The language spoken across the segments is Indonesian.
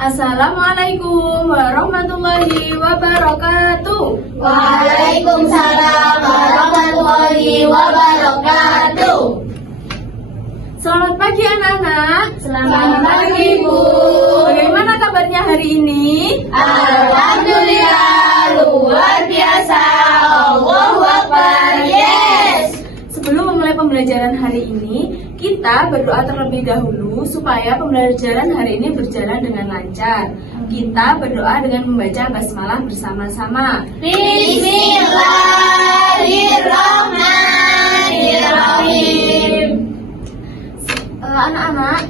Assalamualaikum warahmatullahi wabarakatuh. Waalaikumsalam warahmatullahi wabarakatuh. Selamat pagi anak-anak. Selamat pagi, Bu. Bagaimana kabarnya hari ini? Alhamdulillah, luar biasa. Allahu Akbar. Yes. Sebelum memulai pembelajaran hari ini, kita berdoa terlebih dahulu supaya pembelajaran hari ini berjalan dengan lancar. Kita berdoa dengan membaca basmalah bersama-sama. Bismillahirrahmanirrahim. Anak-anak,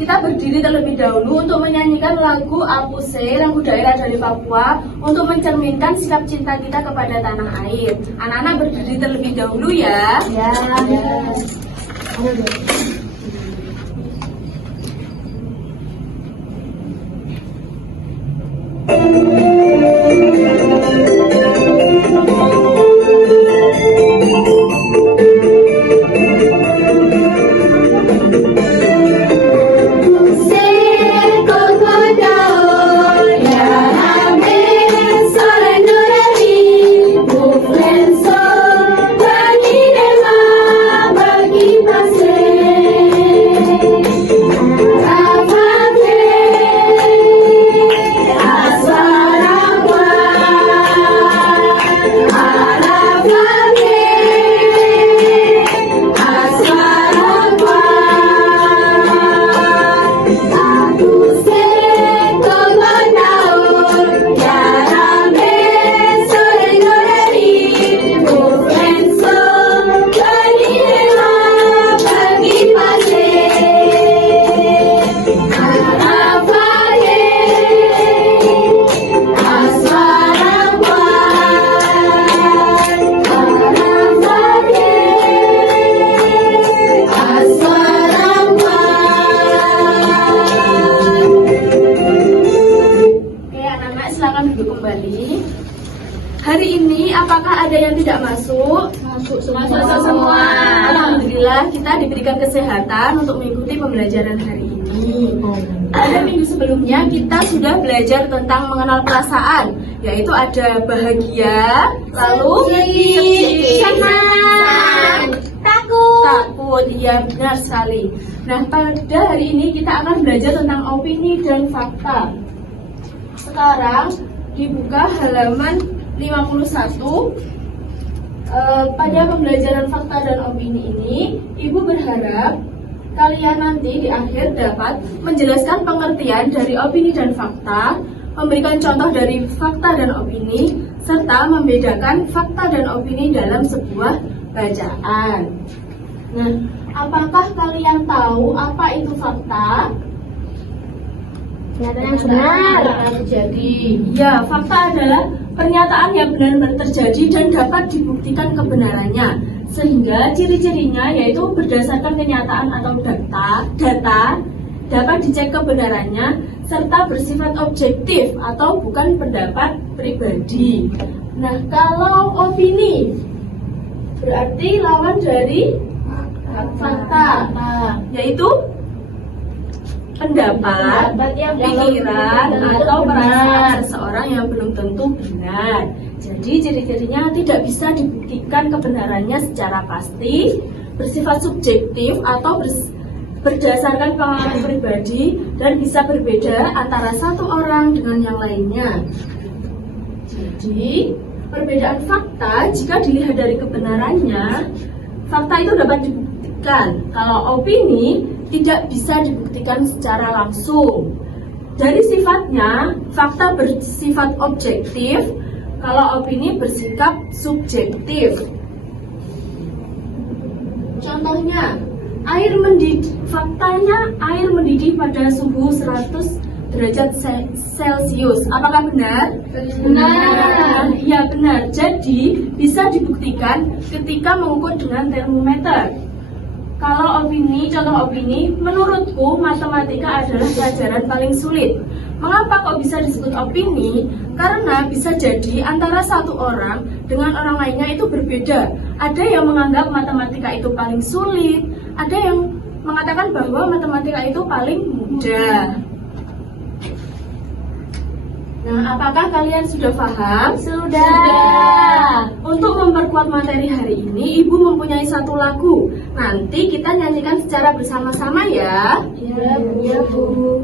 kita berdiri terlebih dahulu untuk menyanyikan lagu Apuse, lagu daerah dari Papua, untuk mencerminkan sikap cinta kita kepada tanah air. Anak-anak berdiri terlebih dahulu ya. Ya. Silakan duduk kembali. Hari ini apakah ada yang tidak masuk? Masuk semua. Alhamdulillah kita diberikan kesehatan untuk mengikuti pembelajaran hari ini. Pada minggu sebelumnya kita sudah belajar tentang mengenal perasaan, yaitu ada bahagia, lalu sedih, senang, takut. Iya, benar sekali. Nah, pada hari ini kita akan belajar tentang opini dan fakta. Sekarang dibuka halaman 51. Pada pembelajaran fakta dan opini ini, Ibu berharap kalian nanti di akhir dapat menjelaskan pengertian dari opini dan fakta, memberikan contoh dari fakta dan opini, serta membedakan fakta dan opini dalam sebuah bacaan. Nah, apakah kalian tahu apa itu fakta? Pernyataan yang benar. Terjadi. Ya, fakta adalah pernyataan yang benar-benar terjadi dan dapat dibuktikan kebenarannya. Sehingga ciri-cirinya yaitu berdasarkan kenyataan atau data dapat dicek kebenarannya serta bersifat objektif atau bukan pendapat pribadi. Nah, kalau opini berarti lawan dari fakta, yaitu pendapat, pikiran, atau perasaan seseorang yang belum tentu benar. Jadi ciri-cirinya tidak bisa dibuktikan kebenarannya secara pasti, bersifat subjektif atau berdasarkan pengalaman pribadi, dan bisa berbeda antara satu orang dengan yang lainnya. Jadi perbedaan fakta jika dilihat dari kebenarannya, fakta itu dapat dibuktikan. Kalau opini tidak bisa dibuktikan secara langsung. Dari sifatnya, fakta bersifat objektif, kalau opini bersikap subjektif. Contohnya, faktanya air mendidih pada suhu 100 derajat Celcius. Apakah benar? Benar. Iya, benar. Jadi, bisa dibuktikan ketika mengukur dengan termometer. Kalau contoh opini, menurutku matematika adalah pelajaran paling sulit. Mengapa kok bisa disebut opini? Karena bisa jadi antara satu orang dengan orang lainnya itu berbeda. Ada yang menganggap matematika itu paling sulit, ada yang mengatakan bahwa matematika itu paling mudah. Nah, apakah kalian sudah paham? Sudah. Untuk memperkuat materi hari ini, Ibu mempunyai satu lagu. Nanti kita nyanyikan secara bersama-sama ya. Iya, Bu.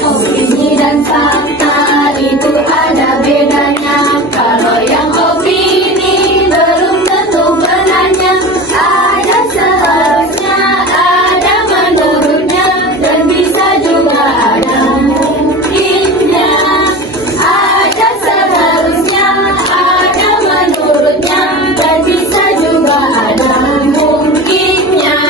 Opini dan fakta itu ada bedanya. Kalau yang opini belum tentu benarnya. Ada seharusnya, ada menurutnya, dan bisa juga ada mungkinnya. Ada seharusnya, ada menurutnya, dan bisa juga ada mungkinnya.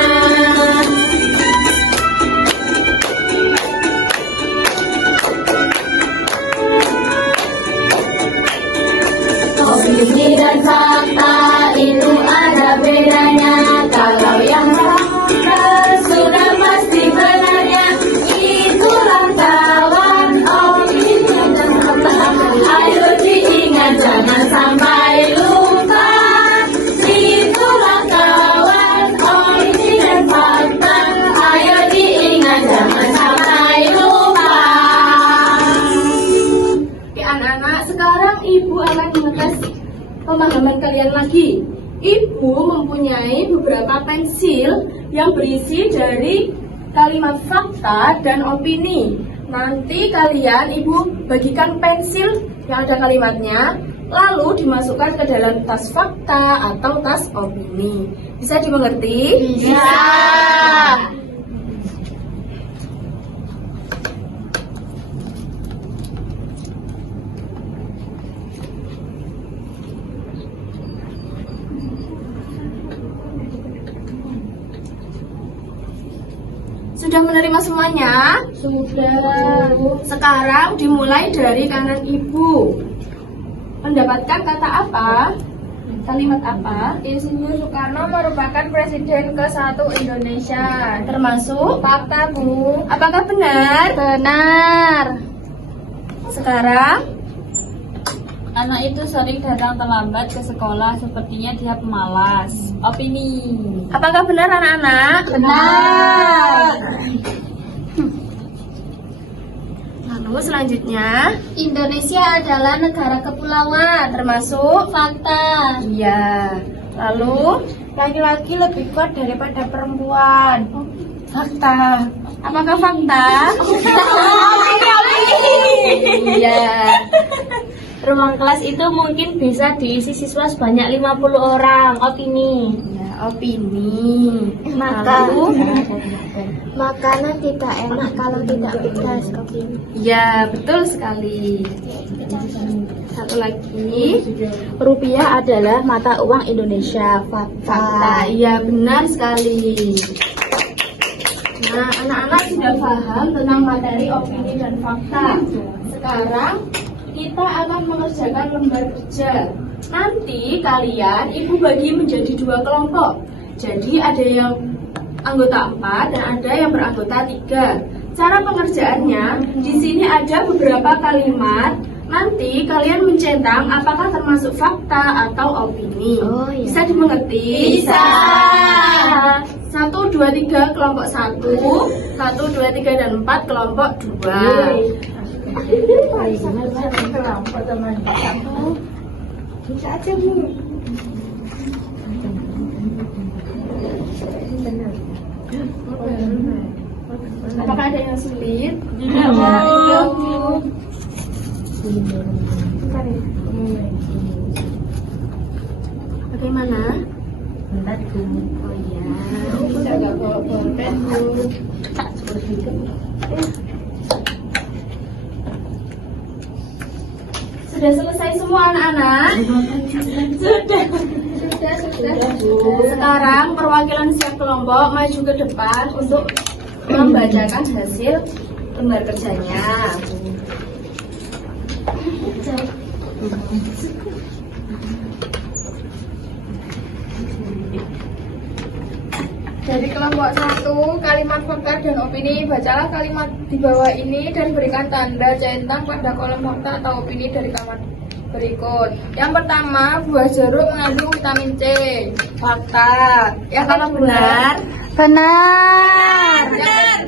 Opini dan fakta itu ada bedanya. Kalau yang fakta sudah pasti benarnya. Itulah kawan opini dan fakta. Ayo diingat jangan sampai lupa. Itulah kawan opini dan fakta. Ayo diingat jangan sampai lupa. Oke anak-anak, sekarang Ibu akan mengetes pemahaman kalian lagi. Ibu mempunyai beberapa pensil yang berisi dari kalimat fakta dan opini. Nanti kalian Ibu bagikan pensil yang ada kalimatnya, lalu dimasukkan ke dalam tas fakta atau tas opini. Bisa dimengerti? Bisa. Sudah menerima semuanya? Sudah. Sekarang dimulai dari kanan Ibu. Mendapatkan kata apa? Kalimat apa? Insinyur Soekarno merupakan presiden ke-1 Indonesia. Termasuk? Fakta, Bu. Apakah benar? Benar. Sekarang? Anak itu sering datang terlambat ke sekolah, sepertinya dia pemalas. Opini. Apakah benar anak-anak? Benar. Lalu selanjutnya? Indonesia adalah negara kepulauan. Termasuk? Fakta. Iya. Lalu? Laki-laki lebih kuat daripada perempuan. Fakta. Apakah fakta? Iya. Ruang kelas itu mungkin bisa diisi siswa sebanyak 50 orang. Opini. Ya, opini. Maka- Lalu? Makanan tidak enak kalau tidak pedas. Opini. Ya, betul sekali. Satu lagi. Rupiah adalah mata uang Indonesia. Fakta. Iya, benar sekali. Nah, anak-anak sudah paham tentang materi opini dan fakta. Sekarang kita akan mengerjakan lembar kerja. Nanti kalian Ibu bagi menjadi 2 kelompok. Jadi ada yang anggota 4 dan ada yang beranggota 3. Cara pengerjaannya, di sini ada beberapa kalimat. Nanti kalian mencentang apakah termasuk fakta atau opini. Oh, iya. Bisa dimengerti? Bisa. 1, 2, 3 kelompok 1, 1, 2, 3 dan 4 kelompok 2. Apakah ada yang sulit? Tidak, Bu. Bagaimana? Oh iya. Bisa nggak bawa pulpen, Bu? Sudah selesai semua anak-anak? Sudah. Sekarang perwakilan setiap kelompok maju ke depan untuk membacakan hasil lembar kerjanya. Dari kelompok 1, kalimat fakta dan opini, bacalah kalimat di bawah ini dan berikan tanda centang pada kolom fakta atau opini dari berikut. Yang pertama, buah jeruk mengandung vitamin C. Fakta. Yang Apakah benar? Benar.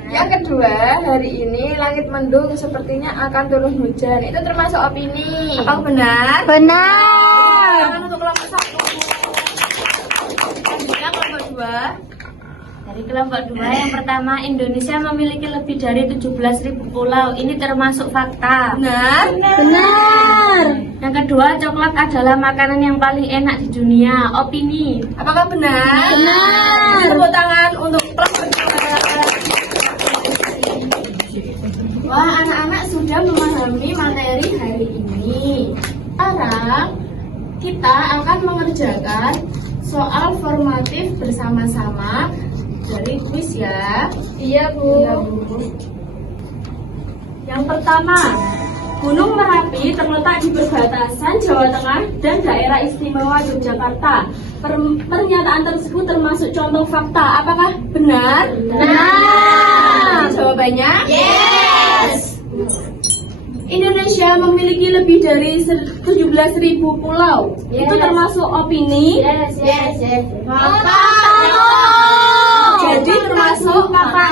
Yang kedua, hari ini langit mendung sepertinya akan turun hujan. Itu termasuk opini. Apakah benar? Benar. Silakan untuk kelompok 1. Selanjutnya kelompok 2. Dari kelompok 2, yang pertama, Indonesia memiliki lebih dari 17.000 pulau. Ini termasuk fakta. Benar? Benar. Yang kedua, coklat adalah makanan yang paling enak di dunia. Opini. Apakah benar? Benar. Tepuk tangan untuk kelompok 2. Wah, anak-anak sudah memahami materi hari ini. Sekarang kita akan mengerjakan soal formatif bersama-sama dari kuis ya. Iya, Bu. Yang pertama, Gunung Merapi terletak di perbatasan Jawa Tengah dan Daerah Istimewa Yogyakarta. Pernyataan tersebut termasuk contoh fakta. Apakah benar? Benar. Jawabannya? Yes. Indonesia memiliki lebih dari 17.000 pulau. Yes. Itu termasuk opini. Yes. Jadi termasuk fakta.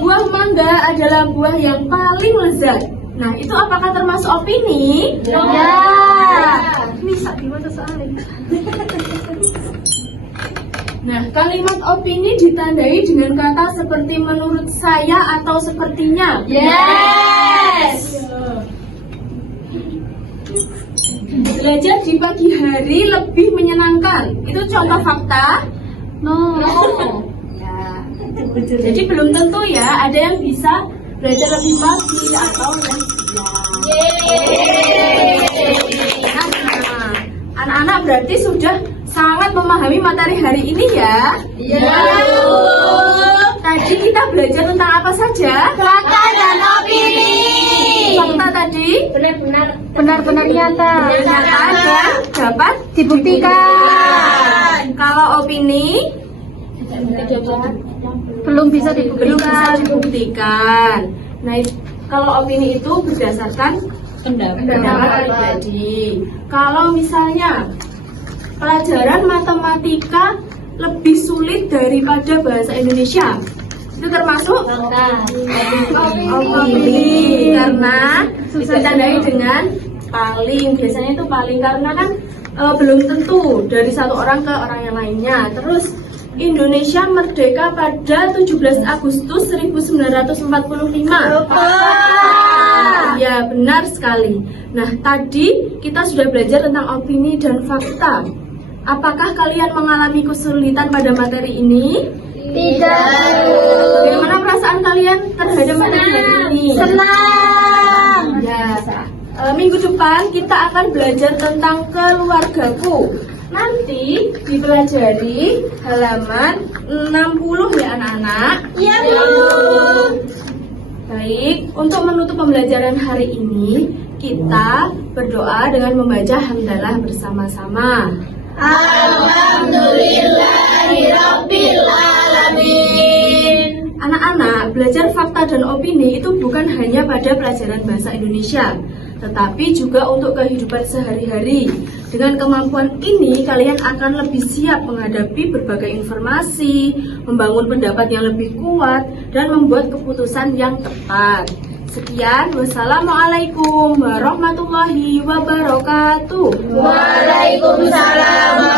Buah mangga adalah buah yang paling lezat. Nah, itu apakah termasuk opini? Ya. Bisa gimana soalnya? Nah, kalimat opini ditandai dengan kata seperti menurut saya atau sepertinya. Yes. Belajar di pagi hari lebih menyenangkan. Itu contoh fakta? No. Ya. Jadi belum tentu ya, ada yang bisa belajar lebih pagi atau yang siang. Nah, anak-anak berarti sudah sangat memahami materi hari ini ya. Iya. Tadi kita belajar tentang apa saja? Fakta dan opini. Fakta tadi Benar-benar nyata. nyata dan dapat Dibuktikan. Kalau opini Belum bisa belum bisa dibuktikan. Nah, kalau opini itu berdasarkan pendapat pribadi. Kalau misalnya pelajaran matematika lebih sulit daripada bahasa Indonesia, itu termasuk opini karena ditandai dengan paling. Biasanya itu paling karena kan belum tentu dari satu orang ke orang yang lainnya. Terus Indonesia merdeka pada 17 Agustus 1945. Ya, benar sekali. Nah, tadi kita sudah belajar tentang opini dan fakta. Apakah kalian mengalami kesulitan pada materi ini? Tidak. Bagaimana perasaan kalian terhadap materi ini? Senang. Ya. Minggu depan kita akan belajar tentang keluargaku. Nanti dipelajari halaman 60 ya anak-anak. Iya, Bu. Baik, untuk menutup pembelajaran hari ini, kita berdoa dengan membaca hamdalah bersama-sama. Alhamdulillahirabbil alamin. Anak-anak, belajar fakta dan opini itu bukan hanya pada pelajaran bahasa Indonesia, tetapi juga untuk kehidupan sehari-hari. Dengan kemampuan ini, kalian akan lebih siap menghadapi berbagai informasi, membangun pendapat yang lebih kuat, dan membuat keputusan yang tepat. Sekian, wassalamualaikum warahmatullahi wabarakatuh. Waalaikumsalam